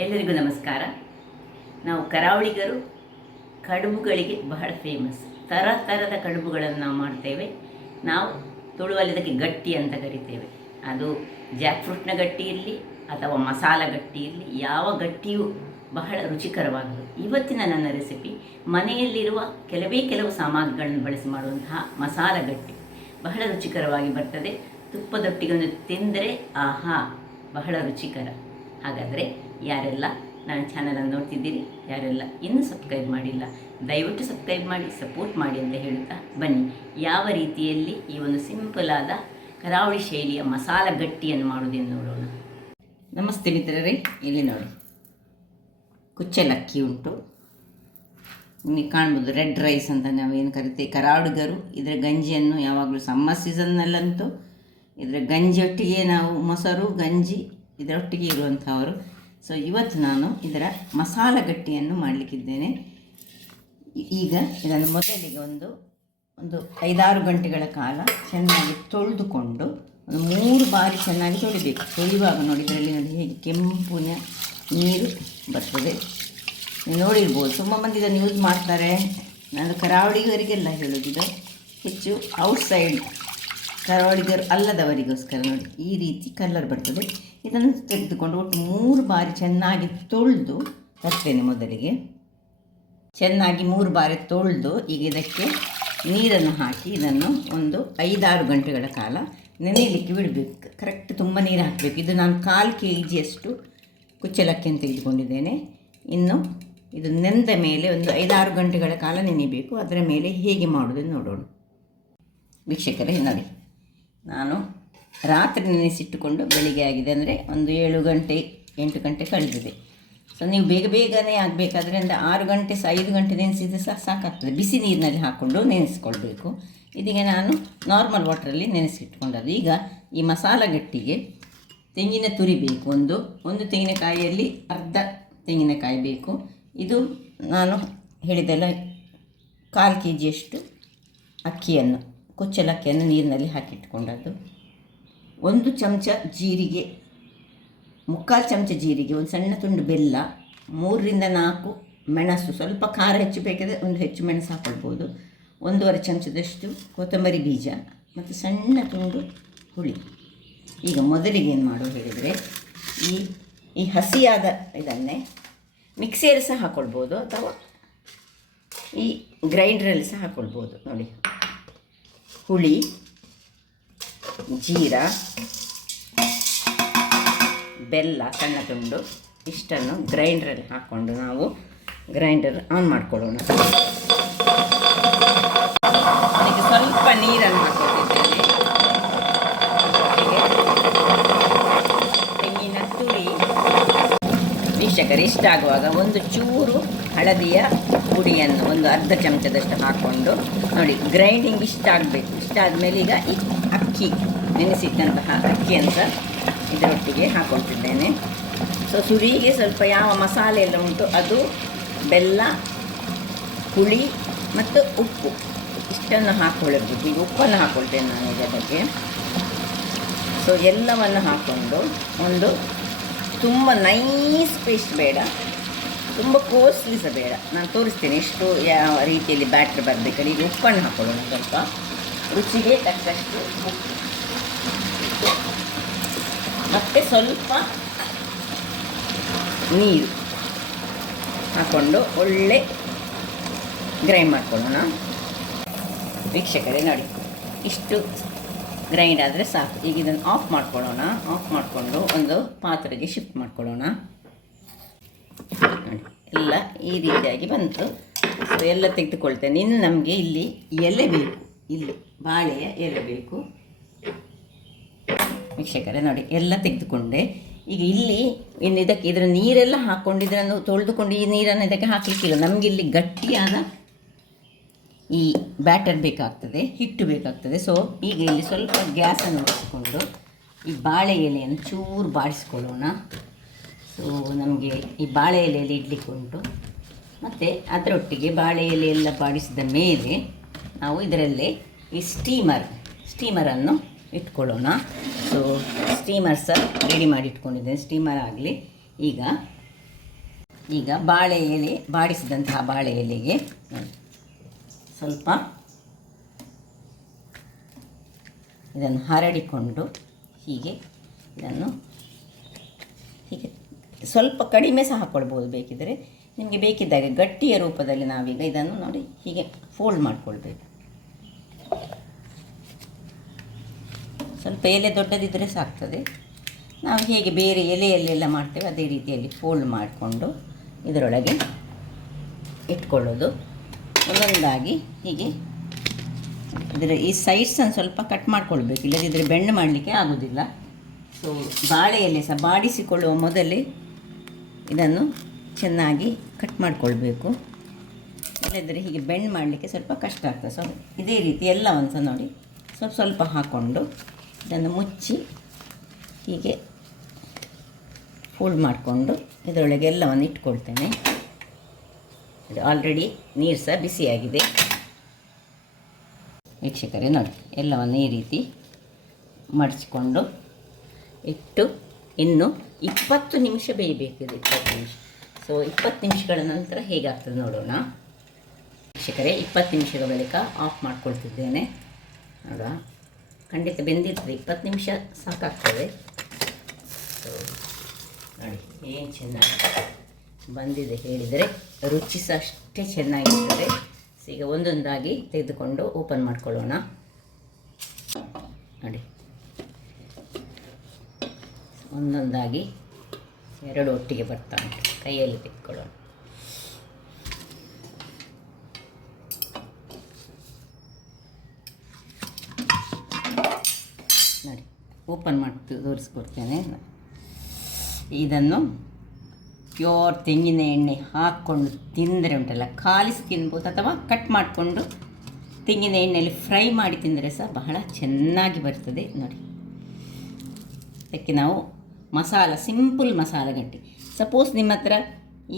ಎಲ್ಲರಿಗೂ ನಮಸ್ಕಾರ. ನಾವು ಕರಾವಳಿಗರು ಕಡುಬುಗಳಿಗೆ ಬಹಳ ಫೇಮಸ್. ಥರದ ಕಡುಬುಗಳನ್ನು ನಾವು ಮಾಡ್ತೇವೆ. ನಾವು ತುಳುವಲ್ಲಿ ಇದಕ್ಕೆ ಗಟ್ಟಿ ಅಂತ ಕರಿತೇವೆ. ಅದು ಜಾಕ್ ಫ್ರೂಟ್ನ ಗಟ್ಟಿ ಇರಲಿ ಅಥವಾ ಮಸಾಲ ಗಟ್ಟಿ ಇರಲಿ, ಯಾವ ಗಟ್ಟಿಯೂ ಬಹಳ ರುಚಿಕರವಾಗುವುದು. ಇವತ್ತಿನ ನನ್ನ ರೆಸಿಪಿ ಮನೆಯಲ್ಲಿರುವ ಕೆಲವು ಸಾಮಗ್ರಿಗಳನ್ನು ಬಳಸಿ ಮಾಡುವಂತಹ ಮಸಾಲ ಗಟ್ಟಿ ಬಹಳ ರುಚಿಕರವಾಗಿ ಬರ್ತದೆ. ತುಪ್ಪದೊಟ್ಟಿಗೊಂದು ತಿಂದರೆ ಆಹಾ, ಬಹಳ ರುಚಿಕರ. ಹಾಗಾದರೆ ಯಾರೆಲ್ಲ ನನ್ನ ಚಾನಲನ್ನು ನೋಡ್ತಿದ್ದೀರಿ, ಯಾರೆಲ್ಲ ಇನ್ನೂ ಸಬ್ಸ್ಕ್ರೈಬ್ ಮಾಡಿಲ್ಲ, ದಯವಿಟ್ಟು ಸಬ್ಸ್ಕ್ರೈಬ್ ಮಾಡಿ, ಸಪೋರ್ಟ್ ಮಾಡಿ ಅಂತ ಹೇಳುತ್ತಾ ಬನ್ನಿ ಯಾವ ರೀತಿಯಲ್ಲಿ ಈ ಒಂದು ಸಿಂಪಲ್ ಆದ ಕರಾವಳಿ ಶೈಲಿಯ ಮಸಾಲ ಗಟ್ಟಿಯನ್ನು ಮಾಡುವುದೆಂದು ನೋಡೋಣ. ನಮಸ್ತೆ ಮಿತ್ರರೇ, ಇಲ್ಲಿ ನೋಡಿ ಕುಚ್ಚಲಕ್ಕಿ ಉಂಟು. ನಿಮಗೆ ಕಾಣ್ಬೋದು, ರೆಡ್ ರೈಸ್ ಅಂತ ನಾವೇನು ಕರಿತೇವೆ. ಕರಾವಳಿಗರು ಇದರ ಗಂಜಿಯನ್ನು ಯಾವಾಗಲೂ ಸಮ್ಮರ್ ಸೀಸನ್ನಲ್ಲಂತೂ ಇದರ ಗಂಜಿಯೊಟ್ಟಿಗೆ ನಾವು ಮೊಸರು ಗಂಜಿ ಇದರೊಟ್ಟಿಗೆ ಇರುವಂಥವರು. ಸೊ ಇವತ್ತು ನಾನು ಇದರ ಮಸಾಲ ಗಟ್ಟಿಯನ್ನು ಮಾಡಲಿಕ್ಕಿದ್ದೇನೆ. ಈಗ ಇದನ್ನು ಮೊದಲಿಗೆ ಒಂದು 5-6 ಗಂಟೆಗಳ ಕಾಲ ಚೆನ್ನಾಗಿ ತೊಳೆದುಕೊಂಡು ಒಂದು 3 ಬಾರಿ ಚೆನ್ನಾಗಿ ತೊಳಿಬೇಕು. ತೊಳೆಯುವಾಗ ನೋಡಿ, ಇದರಲ್ಲಿ ನೋಡಿ ಹೇಗೆ ಕೆಂಪುನ ನೀರು ಬರ್ತದೆ. ನೀವು ನೋಡಿರ್ಬೋದು, ತುಂಬ ಮಂದಿ ಇದನ್ನು ಯೂಸ್ ಮಾಡ್ತಾರೆ. ನಾನು ಕರಾವಳಿಗರಿಗೆಲ್ಲ ಹೇಳೋದಿದೆ, ಹೆಚ್ಚು ಔಟ್ಸೈಡ್ ಕರಾವಳಿಗರು ಅಲ್ಲದವರಿಗೋಸ್ಕರ. ನೋಡಿ ಈ ರೀತಿ ಕಲರ್ ಬರ್ತದೆ. ಇದನ್ನು ತೆಗೆದುಕೊಂಡು ಒಟ್ಟು 3 ಬಾರಿ ಚೆನ್ನಾಗಿ ತೊಳೆದು ತರ್ತೇನೆ. ಮೊದಲಿಗೆ ಚೆನ್ನಾಗಿ 3 ಬಾರಿ ತೊಳೆದು ಈಗ ಇದಕ್ಕೆ ನೀರನ್ನು ಹಾಕಿ ಇದನ್ನು ಒಂದು 5-6 ಗಂಟೆಗಳ ಕಾಲ ನೆನೆಯಲಿಕ್ಕೆ ಬಿಡಬೇಕು. ಕರೆಕ್ಟ್ ತುಂಬ ನೀರು ಹಾಕಬೇಕು. ಇದು ನಾನು 1/4 kg ಕುಚ್ಚಲಕ್ಕಿಯನ್ನು ತೆಗೆದುಕೊಂಡಿದ್ದೇನೆ. ಇನ್ನು ಇದು ನೆಂದ ಮೇಲೆ ಒಂದು 5-6 ಗಂಟೆಗಳ ಕಾಲ ನೆನೆಯಬೇಕು. ಅದರ ಮೇಲೆ ಹೇಗೆ ಮಾಡೋದನ್ನು ನೋಡೋಣ. ವೀಕ್ಷಕರೇ ನೋಡಿ, ನಾನು ರಾತ್ರಿ ನೆನೆಸಿಟ್ಟುಕೊಂಡು ಬೆಳಿಗ್ಗೆ ಆಗಿದೆ, ಅಂದರೆ ಒಂದು 7-8 ಗಂಟೆ ಕಳೆದಿದೆ. ಸೊ ನೀವು ಬೇಗನೆ ಆಗಬೇಕಾದ್ರೆ ಅಂದರೆ 6 ಗಂಟೆ 5 ಗಂಟೆ ನೆನೆಸಿದರೆ ಸಾಕಾಗ್ತದೆ. ಬಿಸಿ ನೀರಿನಲ್ಲಿ ಹಾಕ್ಕೊಂಡು ನೆನೆಸ್ಕೊಳ್ಬೇಕು. ಇದೀಗ ನಾನು ನಾರ್ಮಲ್ ವಾಟ್ರಲ್ಲಿ ನೆನೆಸಿಟ್ಕೊಂಡದ್ದು. ಈಗ ಈ ಮಸಾಲ ಗಟ್ಟಿಗೆ ತೆಂಗಿನ ತುರಿ ಬೇಕು. ಒಂದು ತೆಂಗಿನಕಾಯಿಯಲ್ಲಿ ಅರ್ಧ ತೆಂಗಿನಕಾಯಿ ಬೇಕು. ಇದು ನಾನು ಹೇಳಿದೆಲ್ಲ 1/4 kg ಅಕ್ಕಿಯನ್ನು, ಕುಚ್ಚಲಕ್ಕಿಯನ್ನು ನೀರಿನಲ್ಲಿ ಹಾಕಿಟ್ಕೊಂಡದ್ದು. 1 ಚಮಚ ಜೀರಿಗೆ, 3/4 ಚಮಚ ಜೀರಿಗೆ, ಒಂದು ಸಣ್ಣ ತುಂಡು ಬೆಲ್ಲ, 3-4 ಮೆಣಸು. ಸ್ವಲ್ಪ ಖಾರ ಹೆಚ್ಚು ಬೇಕಾದರೆ ಒಂದು ಹೆಚ್ಚು ಮೆಣಸು ಹಾಕ್ಕೊಳ್ಬೋದು. 1/2 ಚಮಚದಷ್ಟು ಕೊತ್ತಂಬರಿ ಬೀಜ ಮತ್ತು ಸಣ್ಣ ತುಂಡು ಹುಳಿ. ಈಗ ಮೊದಲಿಗೆ ಏನು ಮಾಡೋದು ಹೇಳಿದರೆ, ಈ ಹಸಿಯಾದ ಇದನ್ನೇ ಮಿಕ್ಸಿಯಲ್ಲಿ ಸಹ ಹಾಕ್ಕೊಳ್ಬೋದು ಅಥವಾ ಈ ಗ್ರೈಂಡ್ರಲ್ಲಿ ಸಹ ಹಾಕ್ಕೊಳ್ಬೋದು. ನೋಡಿ, ಹುಳಿ, ಜೀರ, ಬೆಲ್ಲ ಸಣ್ಣ ತುಂಡು, ಇಷ್ಟನ್ನು ಗ್ರೈಂಡ್ರಲ್ಲಿ ಹಾಕ್ಕೊಂಡು ನಾವು ಗ್ರೈಂಡರ್ ಆನ್ ಮಾಡ್ಕೊಳ್ಳೋಣ. ಅದಕ್ಕೆ ಸ್ವಲ್ಪ ನೀರನ್ನು ಹಾಕ್ಕೊಳ್ತಿದ್ದೇನೆ. ತೆಂಗಿನ ತುರಿ, ವೀಕ್ಷಕರು ಇಷ್ಟ ಆಗುವಾಗ ಒಂದು ಚೂರು ಹಳದಿಯ ಪುಡಿಯನ್ನು ಒಂದು ಅರ್ಧ ಚಮಚದಷ್ಟು ಹಾಕ್ಕೊಂಡು ನೋಡಿ, ಗ್ರೈಂಡಿಂಗ್ ಇಷ್ಟ ಆಗಬೇಕು. ಇಷ್ಟ ಆದಮೇಲೆ ಈಗ ಈ ಅಕ್ಕಿ, ನೆನೆಸಿಟ್ಟಂತಹ ಅಕ್ಕಿ ಅಂತ ಇದರೊಟ್ಟಿಗೆ ಹಾಕ್ಕೊಳ್ತಿದ್ದೇನೆ. ಸೊ ತುರಿಗೆ ಸ್ವಲ್ಪ ಯಾವ ಮಸಾಲೆ ಎಲ್ಲ ಉಂಟು ಅದು, ಬೆಲ್ಲ, ಹುಳಿ ಮತ್ತು ಉಪ್ಪು ಇಷ್ಟನ್ನು ಹಾಕ್ಕೊಳ್ಳಬೇಕು. ಈಗ ಉಪ್ಪನ್ನು ಹಾಕ್ಕೊಳ್ತೇನೆ ನಾನು ಇದಕ್ಕೆ. ಸೊ ಎಲ್ಲವನ್ನು ಹಾಕ್ಕೊಂಡು ಒಂದು ತುಂಬ ನೈಸ್ ಪೇಸ್ಟ್ ಬೇಡ, ತುಂಬ ಕೋಸ್ಟ್ಲಿ ಸಹ ಬೇಡ. ನಾನು ತೋರಿಸ್ತೇನೆ ಎಷ್ಟು ಯಾವ ರೀತಿಯಲ್ಲಿ ಬ್ಯಾಟ್ರ್ ಬರಬೇಕಲ್ಲ. ಈಗ ಉಪ್ಪನ್ನು ಹಾಕ್ಕೊಳ್ಳೋಣ, ಸ್ವಲ್ಪ ರುಚಿಗೆ ತಕ್ಕಷ್ಟು ಉಪ್ಪು ಮತ್ತು ಸ್ವಲ್ಪ ನೀರು ಹಾಕ್ಕೊಂಡು ಒಳ್ಳೆ ಗ್ರೈಂಡ್ ಮಾಡ್ಕೊಳ್ಳೋಣ. ವೀಕ್ಷಕರೇ ನೋಡಿ, ಇಷ್ಟು ಗ್ರೈಂಡ್ ಆದರೆ ಸಾಕು. ಈಗ ಇದನ್ನು ಆಫ್ ಮಾಡ್ಕೊಳ್ಳೋಣ. ಆಫ್ ಮಾಡಿಕೊಂಡು ಒಂದು ಪಾತ್ರೆಗೆ ಶಿಫ್ಟ್ ಮಾಡ್ಕೊಳ್ಳೋಣ. ನೋಡಿ, ಎಲ್ಲ ಈ ರೀತಿಯಾಗಿ ಬಂತು. ಸೊ ಎಲ್ಲ ತೆಗೆದುಕೊಳ್ತೇನೆ. ಇನ್ನು ನಮಗೆ ಇಲ್ಲಿ ಎಲೆ ಬೇಕು, ಇಲ್ಲಿ ಬಾಳೆಯ ಎಲೆ ಬೇಕು. ವೀಕ್ಷಕರೇ ನೋಡಿ, ಎಲ್ಲ ತೆಗೆದುಕೊಂಡೆ. ಈಗ ಇಲ್ಲಿ ಇನ್ನು ಇದಕ್ಕೆ ಇದರ ನೀರೆಲ್ಲ ಹಾಕ್ಕೊಂಡು ಇದನ್ನು ತೊಳೆದುಕೊಂಡು ಈ ನೀರನ್ನು ಇದಕ್ಕೆ ಹಾಕಲಿಕ್ಕಿಲ್ಲ. ನಮಗೆ ಇಲ್ಲಿ ಗಟ್ಟಿಯಾದ ಈ ಬ್ಯಾಟರ್ ಬೇಕಾಗ್ತದೆ, ಹಿಟ್ಟು ಬೇಕಾಗ್ತದೆ. ಸೊ ಈಗ ಇಲ್ಲಿ ಸ್ವಲ್ಪ ಗ್ಯಾಸನ್ನು ಉರಿಸಿಕೊಂಡು ಈ ಬಾಳೆ ಎಲೆಯನ್ನು ಚೂರು ಬಾಡಿಸ್ಕೊಳ್ಳೋಣ. ಸೊ ನಮಗೆ ಈ ಬಾಳೆ ಎಲೆಯಲ್ಲಿ ಇಡ್ಲಿಕ್ಕೆ ಉಂಟು. ಮತ್ತು ಅದರೊಟ್ಟಿಗೆ ಬಾಳೆ ಎಲೆ ಎಲ್ಲ ಬಾಡಿಸಿದ ಮೇಲೆ ನಾವು ಇದರಲ್ಲೇ ಈ ಸ್ಟೀಮರನ್ನು ಇಟ್ಕೊಳ್ಳೋಣ. ಸೊ ಸ್ಟೀಮರ್ ಸಹ ರೆಡಿ ಮಾಡಿ ಇಟ್ಕೊಂಡಿದ್ದೇನೆ. ಸ್ಟೀಮರ್ ಆಗಲಿ. ಈಗ ಈಗ ಬಾಳೆ ಎಲೆ, ಬಾಡಿಸಿದಂತಹ ಬಾಳೆ ಎಲೆಗೆ ಸ್ವಲ್ಪ ಇದನ್ನು ಹರಡಿಕೊಂಡು ಹೀಗೆ ಇದನ್ನು ಹೀಗೆ ಸ್ವಲ್ಪ ಕಡಿಮೆ ಸಹ ಹಾಕ್ಕೊಳ್ಬೋದು ಬೇಕಿದ್ದರೆ. ನಿಮಗೆ ಬೇಕಿದ್ದಾಗ ಗಟ್ಟಿಯ ರೂಪದಲ್ಲಿ ನಾವೀಗ ಇದನ್ನು ನೋಡಿ ಹೀಗೆ ಫೋಲ್ಡ್ ಮಾಡಿಕೊಳ್ಬೇಕು. ಸ್ವಲ್ಪ ಎಲೆ ದೊಡ್ಡದಿದ್ದರೆ ಸಾಕ್ತದೆ. ನಾವು ಹೇಗೆ ಬೇರೆ ಎಲೆಯಲ್ಲೆಲ್ಲ ಮಾಡ್ತೇವೆ ಅದೇ ರೀತಿಯಲ್ಲಿ ಫೋಲ್ಡ್ ಮಾಡಿಕೊಂಡು ಇದರೊಳಗೆ ಇಟ್ಕೊಳ್ಳೋದು. ಒಂದೊಂದಾಗಿ ಹೀಗೆ ಇದರ ಈ ಸೈಡ್ಸನ್ನು ಸ್ವಲ್ಪ ಕಟ್ ಮಾಡ್ಕೊಳ್ಬೇಕು, ಇಲ್ಲದಿದ್ದರೆ ಬೆಂಡ್ ಮಾಡಲಿಕ್ಕೆ ಆಗೋದಿಲ್ಲ. ಸೊ ಬಾಳೆ ಎಲೆ ಸಹ ಬಾಡಿಸಿಕೊಳ್ಳುವ ಮೊದಲೇ ಇದನ್ನು ಚೆನ್ನಾಗಿ ಕಟ್ ಮಾಡಿಕೊಳ್ಬೇಕು, ಇಲ್ಲದಿದ್ದರೆ ಹೀಗೆ ಬೆಂಡ್ ಮಾಡಲಿಕ್ಕೆ ಸ್ವಲ್ಪ ಕಷ್ಟ ಆಗ್ತದೆ. ಸೊ ಇದೇ ರೀತಿ ಎಲ್ಲವನ್ನು ಸಹ ನೋಡಿ ಸ್ವಲ್ಪ ಸ್ವಲ್ಪ ಹಾಕ್ಕೊಂಡು ಇದನ್ನು ಮುಚ್ಚಿ ಹೀಗೆ ಫೋಲ್ಡ್ ಮಾಡಿಕೊಂಡು ಇದರೊಳಗೆ ಎಲ್ಲವನ್ನು ಇಟ್ಕೊಳ್ತೇನೆ. ಇದು ಆಲ್ರೆಡಿ ನೀರು ಸಹ ಬಿಸಿಯಾಗಿದೆ. ವೀಕ್ಷಕರೇ ನೋಡಿ, ಎಲ್ಲವನ್ನು ಈ ರೀತಿ ಮಡಿಚಿಕೊಂಡು ಇಟ್ಟು ಇನ್ನು 20 ನಿಮಿಷ ಬೇಯಬೇಕಿದೆ. 20 ನಿಮಿಷ. ಸೊ 20 ನಿಮಿಷಗಳ ನಂತರ ಹೇಗಾಗ್ತದೆ ನೋಡೋಣ. ವೀಕ್ಷಕರೇ, 20 ನಿಮಿಷದ ಬಳಿಕ ಆಫ್ ಮಾಡ್ಕೊಳ್ತಿದ್ದೇನೆ. ನೋಡುವ, ಖಂಡಿತ ಬೆಂದಿರ್ತದೆ. 20 ನಿಮಿಷ ಸಾಕಾಗ್ತದೆ. ಸೊ ನೋಡಿ ಏನು ಚೆನ್ನಾಗಿ ಬಂದಿದೆ ಹೇಳಿದರೆ, ರುಚಿ ಸಹ ಅಷ್ಟೇ ಚೆನ್ನಾಗಿರ್ತದೆ. ಸೊ ಈಗ ಒಂದೊಂದಾಗಿ ತೆಗೆದುಕೊಂಡು ಓಪನ್ ಮಾಡ್ಕೊಳ್ಳೋಣ. ನೋಡಿ, ಒಂದೊಂದಾಗಿ ಎರಡು ಒಟ್ಟಿಗೆ ಬರ್ತಾ ಉಂಟು. ಕೈಯಲ್ಲಿ ತೆಗೆದುಕೊಳ್ಳೋಣ. ನೋಡಿ, ಓಪನ್ ಮಾಡಿ ತೋರಿಸ್ಕೊಡ್ತೇನೆ. ಇದನ್ನು ಪ್ಯೂರ್ ತೆಂಗಿನ ಎಣ್ಣೆ ಹಾಕ್ಕೊಂಡು ತಿಂದರೆ ಉಂಟಲ್ಲ, ಕಾಲಿಸಿ ತಿನ್ಬೋದು ಅಥವಾ ಕಟ್ ಮಾಡಿಕೊಂಡು ತೆಂಗಿನ ಎಣ್ಣೆಯಲ್ಲಿ ಫ್ರೈ ಮಾಡಿ ತಿಂದರೆ ಸಹ ಬಹಳ ಚೆನ್ನಾಗಿ ಬರ್ತದೆ. ನೋಡಿ, ಅದಕ್ಕೆ ನಾವು ಮಸಾಲ, ಸಿಂಪಲ್ ಮಸಾಲ ಗಟ್ಟಿ. ಸಪೋಸ್ ನಿಮ್ಮ ಹತ್ರ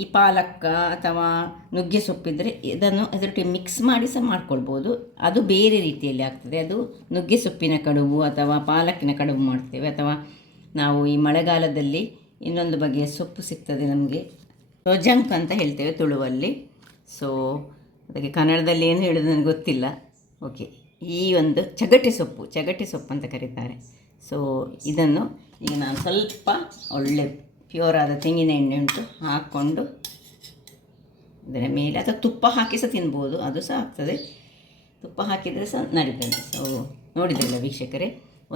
ಈ ಪಾಲಕ್ಕ ಅಥವಾ ನುಗ್ಗೆ ಸೊಪ್ಪಿದ್ದರೆ ಇದನ್ನು ಅದರೊಟ್ಟಿಗೆ ಮಿಕ್ಸ್ ಮಾಡಿ ಸಹ ಮಾಡ್ಕೊಳ್ಬೋದು. ಅದು ಬೇರೆ ರೀತಿಯಲ್ಲಿ ಆಗ್ತದೆ. ಅದು ನುಗ್ಗೆ ಸೊಪ್ಪಿನ ಕಡುಬು ಅಥವಾ ಪಾಲಕ್ಕಿನ ಕಡುಬು ಮಾಡ್ತೇವೆ. ಅಥವಾ ನಾವು ಈ ಮಳೆಗಾಲದಲ್ಲಿ ಇನ್ನೊಂದು ಬಗೆಯ ಸೊಪ್ಪು ಸಿಗ್ತದೆ ನಮಗೆ, ರೊಜಂಕ್ ಅಂತ ಹೇಳ್ತೇವೆ ತುಳುವಲ್ಲಿ. ಸೊ ಅದಕ್ಕೆ ಕನ್ನಡದಲ್ಲಿ ಏನು ಹೇಳೋದು ನನಗೆ ಗೊತ್ತಿಲ್ಲ. ಓಕೆ, ಈ ಒಂದು ಚಗಟೆ ಸೊಪ್ಪು ಅಂತ ಕರೀತಾರೆ. ಸೊ ಇದನ್ನು ಈಗ ನಾನು ಸ್ವಲ್ಪ ಒಳ್ಳೆ ಪ್ಯೂರ್ ಆದ ತೆಂಗಿನ ಎಣ್ಣೆ ಉಂಟು ಹಾಕ್ಕೊಂಡು ಇದರ ಮೇಲೆ, ಅಥವಾ ತುಪ್ಪ ಹಾಕಿ ಸಹ ತಿನ್ಬೋದು, ಅದು ಸಹ ಆಗ್ತದೆ. ತುಪ್ಪ ಹಾಕಿದರೆ ಸಹ ನಡೀತದೆ. ಸೊ ನೋಡಿದ್ರಲ್ಲ ವೀಕ್ಷಕರೇ,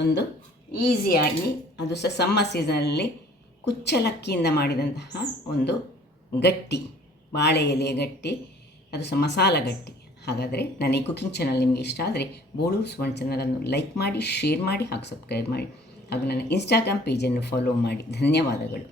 ಒಂದು ಈಸಿಯಾಗಿ, ಅದು ಸಹ ಸಮ್ಮರ್ ಸೀಸನಲ್ಲಿ ಕುಚ್ಚಲಕ್ಕಿಯಿಂದ ಮಾಡಿದಂತಹ ಒಂದು ಗಟ್ಟಿ ಬಾಳೆ ಎಲೆಯ ಗಟ್ಟಿ, ಅದು ಸಹ ಮಸಾಲ ಗಟ್ಟಿ. ಹಾಗಾದರೆ ನನ್ನ ಈ ಕುಕಿಂಗ್ ಚಾನಲ್ ನಿಮಗೆ ಇಷ್ಟ ಆದರೆ ಬೋಳು ಸುವರ್ಣ ಚಾನಲನ್ನು ಲೈಕ್ ಮಾಡಿ, ಶೇರ್ ಮಾಡಿ ಹಾಗೂ ಸಬ್ಸ್ಕ್ರೈಬ್ ಮಾಡಿ, ಹಾಗೂ ನನ್ನ ಇನ್ಸ್ಟಾಗ್ರಾಮ್ ಪೇಜನ್ನು ಫಾಲೋ ಮಾಡಿ. ಧನ್ಯವಾದಗಳು.